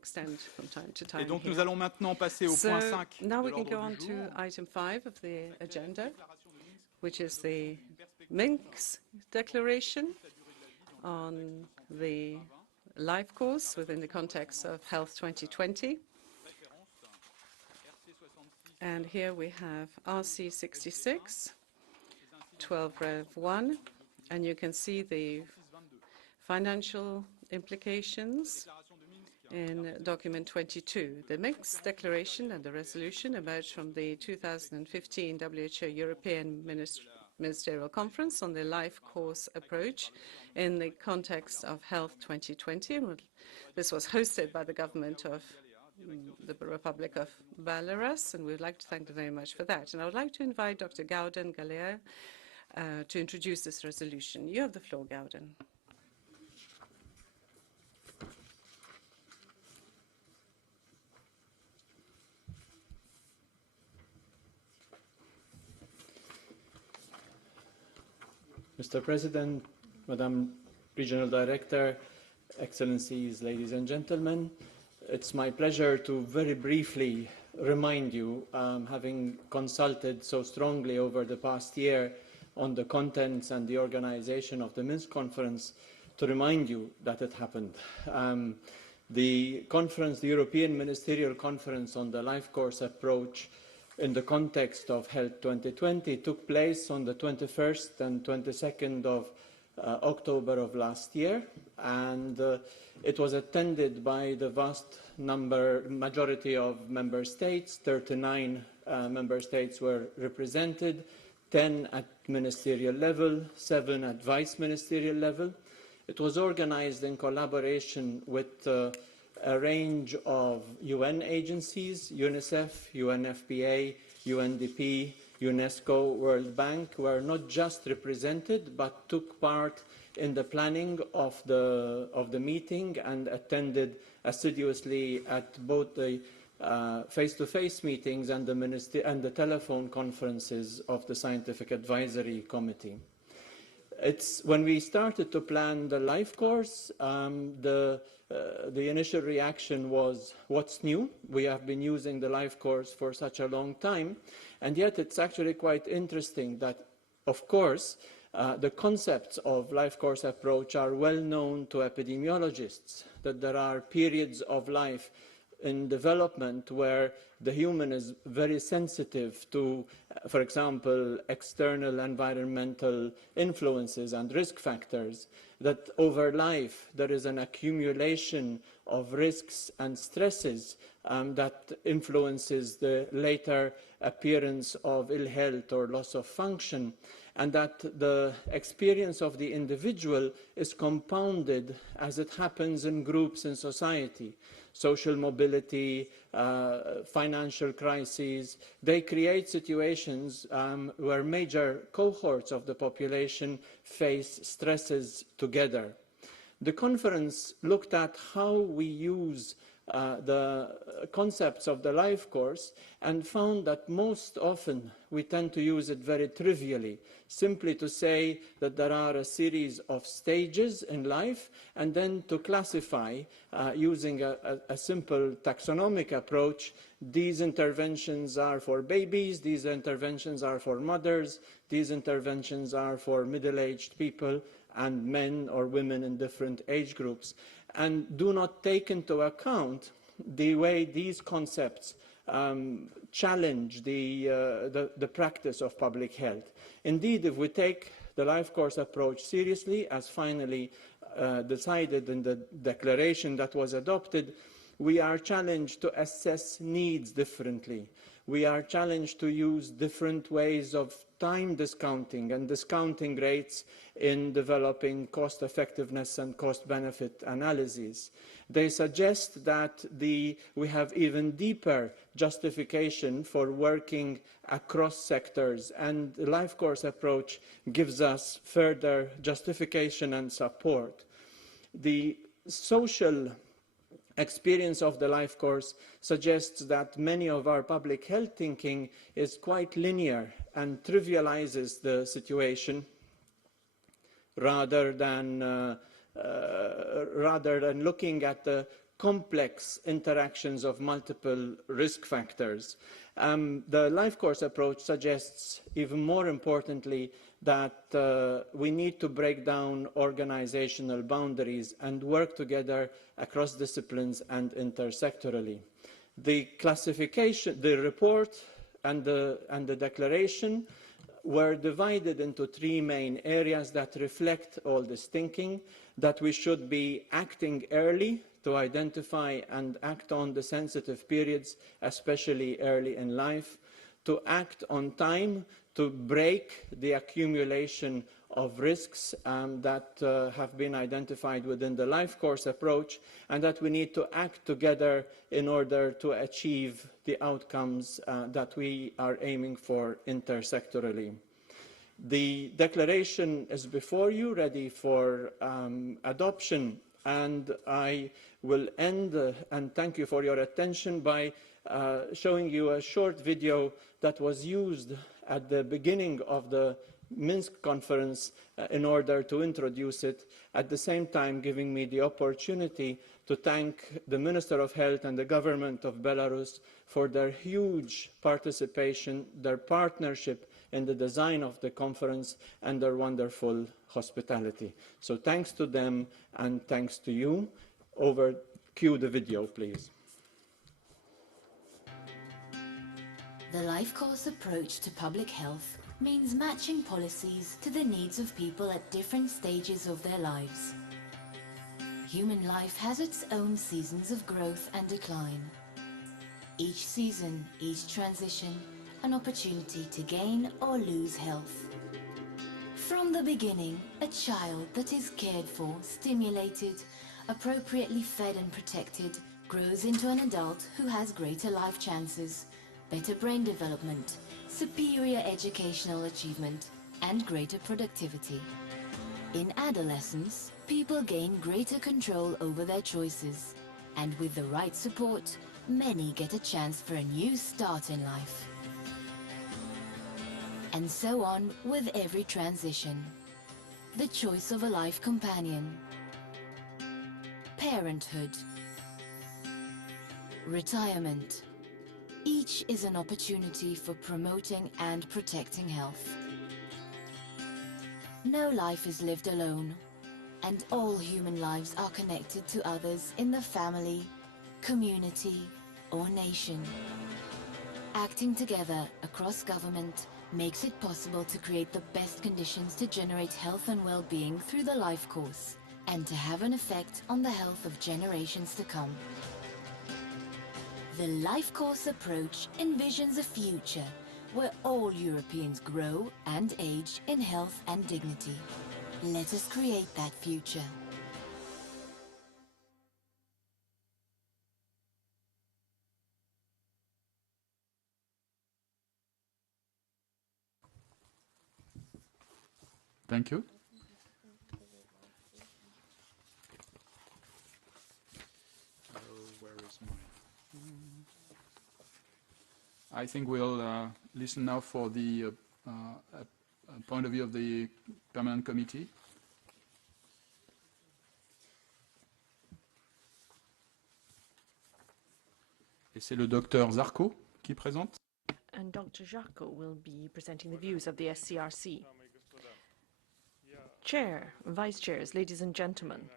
extend from time to time. Et donc, nous allons maintenant passer au point 5 now de we can go l'ordre on du to jour, item 5 of the agenda, which is the Minsk Declaration on the life course within the context of Health 2020. And here we have RC66, 12 Rev 1, and you can see the financial implications in document 22. The Minsk Declaration and the resolution emerged from the 2015 WHO European Ministerial Conference on the life course approach in the context of Health 2020. And this was hosted by the government of the Republic of Belarus, and we would like to thank them very much for that. And I would like to invite Dr. Gauden Galea to introduce this resolution. You have the floor, Gauden. Mr. President, Madam Regional Director, Excellencies, ladies and gentlemen, it's my pleasure to very briefly remind you, having consulted so strongly over the past year on the contents and the organization of the Minsk conference, to remind you that it happened. The conference, the European Ministerial Conference on the Life Course Approach in the context of Health 2020 took place on the 21st and 22nd of October of last year, and it was attended by the vast majority of member states. 39 member states were represented, 10 at ministerial level, 7 at vice ministerial level. It was organized in collaboration with a range of UN agencies, UNICEF, UNFPA, UNDP, UNESCO, World Bank, were not just represented, but took part in the planning of the meeting and attended assiduously at both the face-to-face meetings and the telephone conferences of the Scientific Advisory Committee. When we started to plan the life course, the initial reaction was, what's new? We have been using the life course for such a long time, and yet it's actually quite interesting that, of course, the concepts of life course approach are well known to epidemiologists, that there are periods of life in development where the human is very sensitive to, for example, external environmental influences and risk factors, that over life there is an accumulation of risks and stresses that influences the later appearance of ill health or loss of function, and that the experience of the individual is compounded as it happens in groups in society. Social mobility, financial crises, they create situations where major cohorts of the population face stresses together. The conference looked at how we use the concepts of the life course and found that most often we tend to use it very trivially, simply to say that there are a series of stages in life, and then to classify using a simple taxonomic approach. These interventions are for babies, these interventions are for mothers, these interventions are for middle-aged people and men or women in different age groups, and do not take into account the way these concepts challenge the practice of public health. Indeed, if we take the life course approach seriously, as finally decided in the declaration that was adopted, we are challenged to assess needs differently. We are challenged to use different ways of time discounting and discounting rates in developing cost effectiveness and cost benefit analyses. They suggest that we have even deeper justification for working across sectors, and the life course approach gives us further justification and support. The social experience of the life course suggests that many of our public health thinking is quite linear and trivializes the situation rather than looking at the complex interactions of multiple risk factors. The life course approach suggests, even more importantly, that we need to break down organizational boundaries and work together across disciplines and intersectorally. The classification, the report and the declaration were divided into three main areas that reflect all this thinking: that we should be acting early to identify and act on the sensitive periods, especially early in life, to act on time to break the accumulation of risks that have been identified within the life course approach, and that we need to act together in order to achieve the outcomes that we are aiming for intersectorally. The declaration is before you, ready for adoption, and I will end and thank you for your attention by showing you a short video that was used at the beginning of the Minsk conference in order to introduce it, at the same time giving me the opportunity to thank the Minister of Health and the government of Belarus for their huge participation, their partnership in the design of the conference, and their wonderful hospitality. So thanks to them and thanks to you. Cue the video, please. The life course approach to public health means matching policies to the needs of people at different stages of their lives. Human life has its own seasons of growth and decline. Each season, each transition, an opportunity to gain or lose health. From the beginning, a child that is cared for, stimulated, appropriately fed and protected, grows into an adult who has greater life chances, better brain development, superior educational achievement, and greater productivity. In adolescence, people gain greater control over their choices, and with the right support, many get a chance for a new start in life. And so on with every transition. The choice of a life companion, parenthood, retirement. Each is an opportunity for promoting and protecting health. No life is lived alone, and all human lives are connected to others in the family, community, or nation. Acting together across government makes it possible to create the best conditions to generate health and well-being through the life course, and to have an effect on the health of generations to come. The life course approach envisions a future where all Europeans grow and age in health and dignity. Let us create that future. Thank you. Where is mine? I think we'll listen now for the point of view of the Permanent Committee. Et c'est le docteur Zarco qui présente. And Dr. Zarco will be presenting the views of the SCRC. Chair, Vice Chairs, ladies and gentlemen,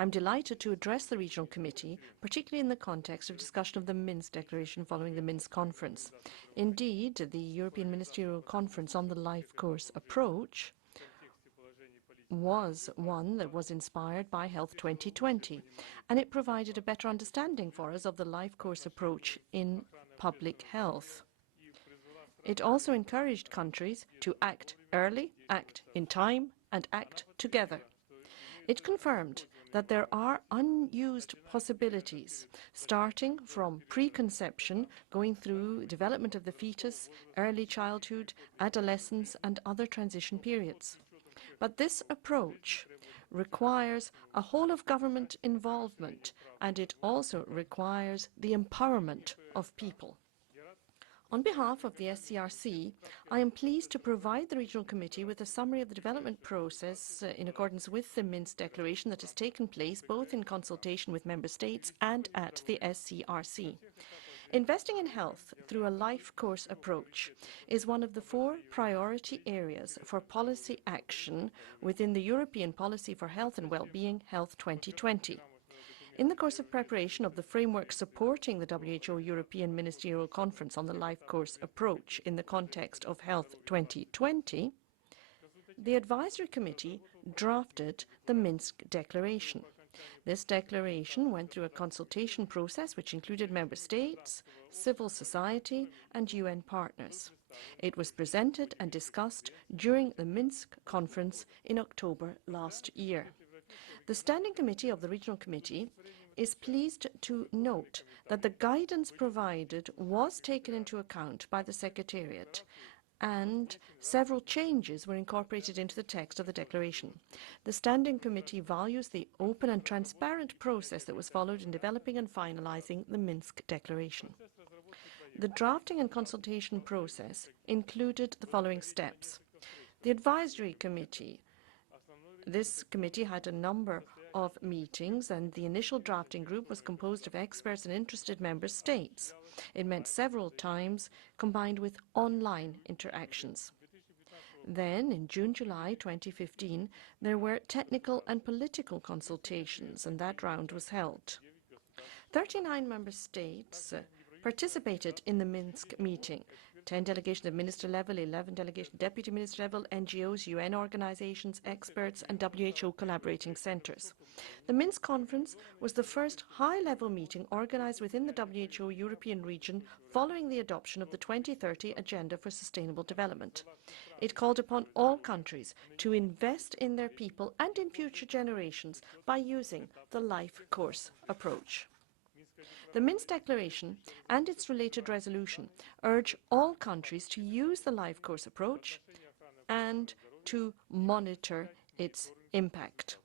I'm delighted to address the Regional Committee, particularly in the context of discussion of the Minsk Declaration following the Minsk Conference. Indeed, the European Ministerial Conference on the Life Course approach was one that was inspired by Health 2020, and it provided a better understanding for us of the life course approach in public health. It also encouraged countries to act early, act in time, and act together. It confirmed that there are unused possibilities, starting from preconception, going through development of the fetus, early childhood, adolescence, and other transition periods. But this approach requires a whole of government involvement, and it also requires the empowerment of people. On behalf of the SCRC, I am pleased to provide the Regional Committee with a summary of the development process in accordance with the Minsk Declaration that has taken place both in consultation with Member States and at the SCRC. Investing in health through a life course approach is one of the 4 priority areas for policy action within the European Policy for Health and Wellbeing, Health 2020. In the course of preparation of the framework supporting the WHO European Ministerial Conference on the Life Course Approach in the context of Health 2020, the Advisory Committee drafted the Minsk Declaration. This declaration went through a consultation process which included Member States, civil society and UN partners. It was presented and discussed during the Minsk conference in October last year. The Standing Committee of the Regional Committee is pleased to note that the guidance provided was taken into account by the Secretariat and several changes were incorporated into the text of the declaration. The Standing Committee values the open and transparent process that was followed in developing and finalizing the Minsk Declaration. The drafting and consultation process included the following steps. The Advisory Committee. This committee had a number of meetings, and the initial drafting group was composed of experts and interested member states. It met several times, combined with online interactions. Then, in June-July 2015, there were technical and political consultations, and that round was held. 39 member states participated in the Minsk meeting. 10 delegations at minister level, 11 delegations at deputy minister level, NGOs, UN organizations, experts and WHO collaborating centers. The Minsk conference was the first high-level meeting organized within the WHO European region following the adoption of the 2030 Agenda for Sustainable Development. It called upon all countries to invest in their people and in future generations by using the life course approach. The Minsk Declaration and its related resolution urge all countries to use the life course approach and to monitor its impact.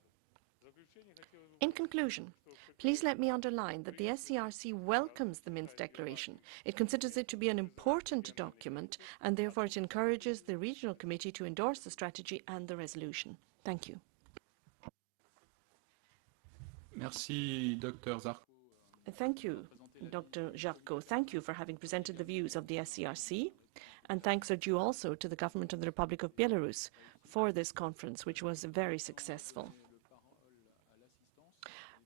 In conclusion, please let me underline that the SCRC welcomes the Minsk Declaration. It considers it to be an important document and therefore it encourages the Regional Committee to endorse the strategy and the resolution. Thank you. Merci, Dr. Zarco. Thank you, Dr. Jarko. Thank you for having presented the views of the SCRC, and thanks are due also to the government of the Republic of Belarus for this conference, which was very successful.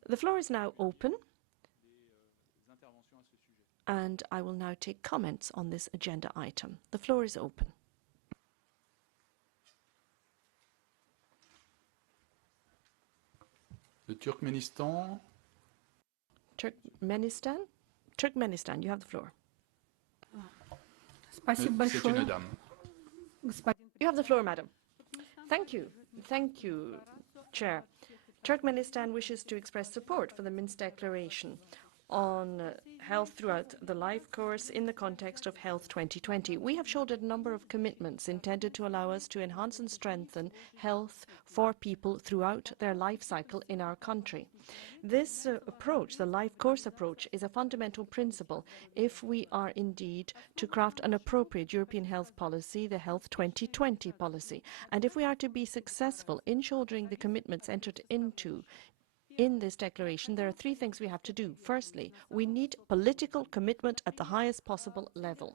The floor is now open, and I will now take comments on this agenda item. The floor is open. The Turkmenistan. Turkmenistan, you have the floor. C'est une dame. You have the floor, madam. Thank you. Thank you, Chair. Turkmenistan wishes to express support for the Minsk Declaration on health throughout the life course in the context of Health 2020. We have showed a number of commitments intended to allow us to enhance and strengthen health for people throughout their life cycle in our country. This approach, the life course approach, is a fundamental principle if we are indeed to craft an appropriate European health policy, the Health 2020 policy. And if we are to be successful in shouldering the commitments entered into in this declaration, there are 3 things we have to do. Firstly, we need political commitment at the highest possible level.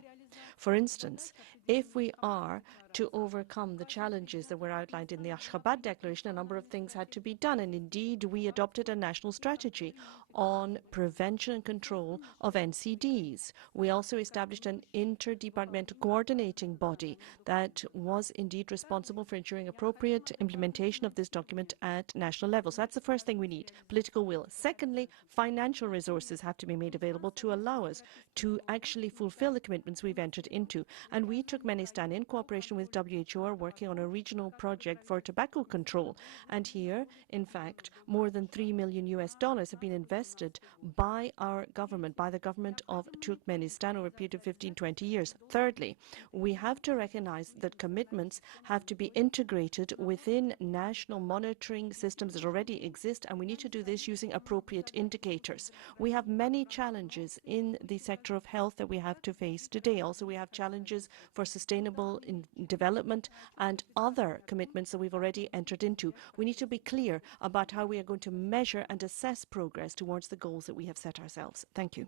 For instance, if we are to overcome the challenges that were outlined in the Ashgabat Declaration, a number of things had to be done, and indeed we adopted a national strategy on prevention and control of NCDs. We also established an interdepartmental coordinating body that was indeed responsible for ensuring appropriate implementation of this document at national level. So that's the first thing we need, political will. Secondly, financial resources have to be made available to allow us to actually fulfill the commitments we've entered into. And we, Turkmenistan, in cooperation with with WHO, are working on a regional project for tobacco control. And here, in fact, more than $3 million have been invested by our government, by the government of Turkmenistan, over a period of 15-20 years. Thirdly, we have to recognize that commitments have to be integrated within national monitoring systems that already exist, and we need to do this using appropriate indicators. We have many challenges in the sector of health that we have to face today. Also, we have challenges for sustainable development and other commitments that we've already entered into. We need to be clear about how we are going to measure and assess progress towards the goals that we have set ourselves. Thank you.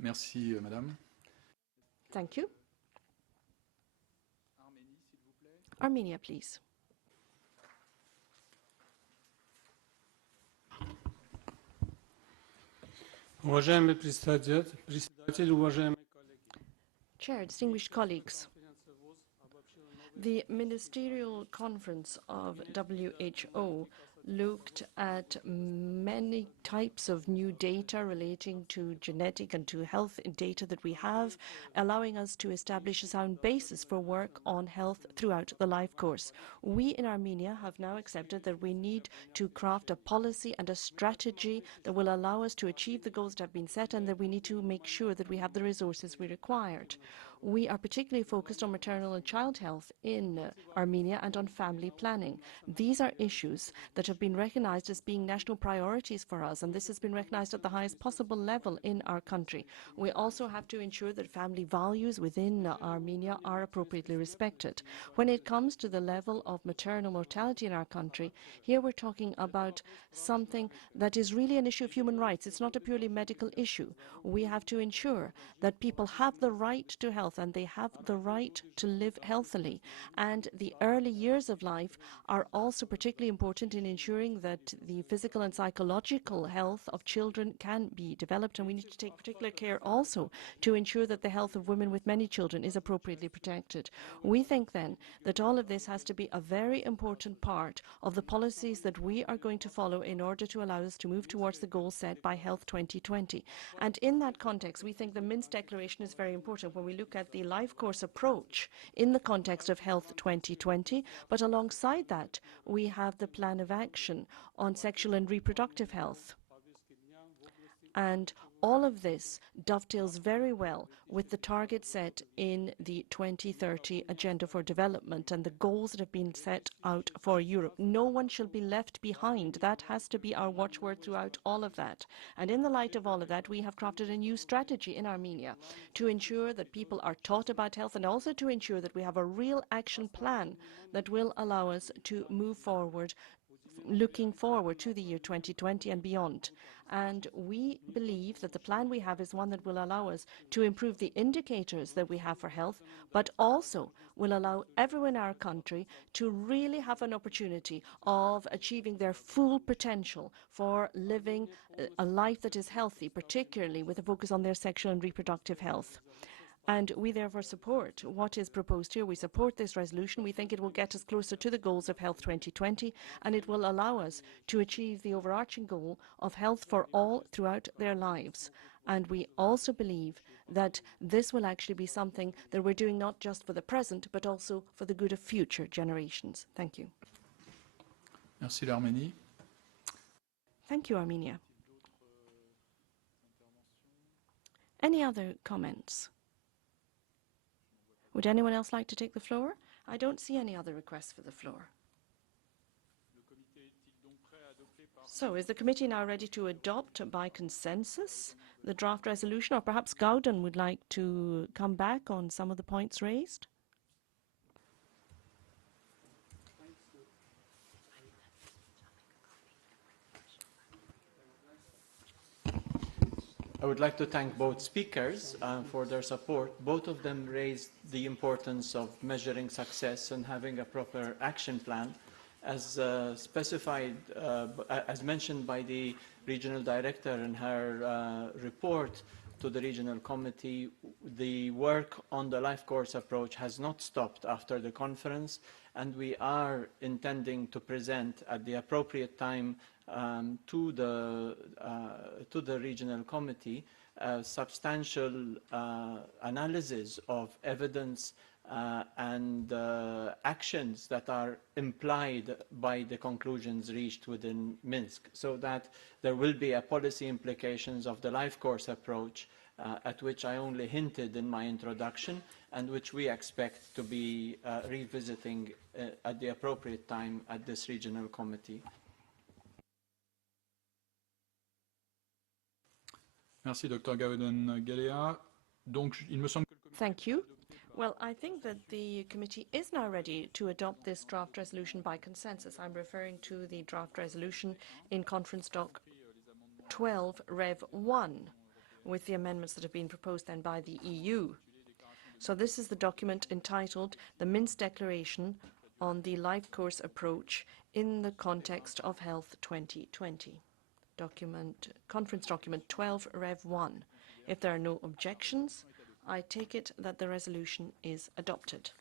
Merci, Madame. Thank you. Armenia, please. Уважаемый председатель, уважаемые коллеги. Chair, distinguished colleagues, the Ministerial Conference of WHO looked at many types of new data relating to genetic and to health data that we have, allowing us to establish a sound basis for work on health throughout the life course. We in Armenia have now accepted that we need to craft a policy and a strategy that will allow us to achieve the goals that have been set, and that we need to make sure that we have the resources we required. We are particularly focused on maternal and child health in Armenia and on family planning. These are issues that have been recognized as being national priorities for us, and this has been recognized at the highest possible level in our country. We also have to ensure that family values within Armenia are appropriately respected. When it comes to the level of maternal mortality in our country, here we're talking about something that is really an issue of human rights. It's not a purely medical issue. We have to ensure that people have the right to health and they have the right to live healthily. And the early years of life are also particularly important in ensuring that the physical and psychological health of children can be developed, and we need to take particular care also to ensure that the health of women with many children is appropriately protected. We think then that all of this has to be a very important part of the policies that we are going to follow in order to allow us to move towards the goals set by Health 2020. And in that context, we think the Minsk Declaration is very important when we look at the life course approach in the context of Health 2020, but alongside that, we have the plan of action on sexual and reproductive health. And all of this dovetails very well with the target set in the 2030 Agenda for Development and the goals that have been set out for Europe. No one shall be left behind. That has to be our watchword throughout all of that. And in the light of all of that, we have crafted a new strategy in Armenia to ensure that people are taught about health, and also to ensure that we have a real action plan that will allow us to move forward, looking forward to the year 2020 and beyond. And we believe that the plan we have is one that will allow us to improve the indicators that we have for health, but also will allow everyone in our country to really have an opportunity of achieving their full potential for living a life that is healthy, particularly with a focus on their sexual and reproductive health. And we therefore support what is proposed here. We support this resolution. We think it will get us closer to the goals of Health 2020, and it will allow us to achieve the overarching goal of health for all throughout their lives. And we also believe that this will actually be something that we're doing not just for the present, but also for the good of future generations. Thank you. Merci l'Arménie. Thank you, Armenia. Any other comments? Would anyone else like to take the floor? I don't see any other requests for the floor. So is the committee now ready to adopt by consensus the draft resolution? Or perhaps Gauden would like to come back on some of the points raised? I would like to thank both speakers for their support. Both of them raised the importance of measuring success and having a proper action plan. As specified, as mentioned by the regional director in her report to the regional committee, the work on the life course approach has not stopped after the conference, and we are intending to present at the appropriate time to the regional committee substantial analysis of evidence and actions that are implied by the conclusions reached within Minsk, so that there will be a policy implications of the life course approach at which I only hinted in my introduction, and which we expect to be revisiting at the appropriate time at this regional committee. Merci, Dr. Gauden-Galea. Donc, il me semble que le Thank you. Well, I think that the committee is now ready to adopt this draft resolution by consensus. I'm referring to the draft resolution in Conference Doc 12, Rev 1, with the amendments that have been proposed then by the EU. So this is the document entitled the Minsk Declaration on the Life Course Approach in the Context of Health 2020. Conference Document 12, Rev 1. If there are no objections, I take it that the resolution is adopted.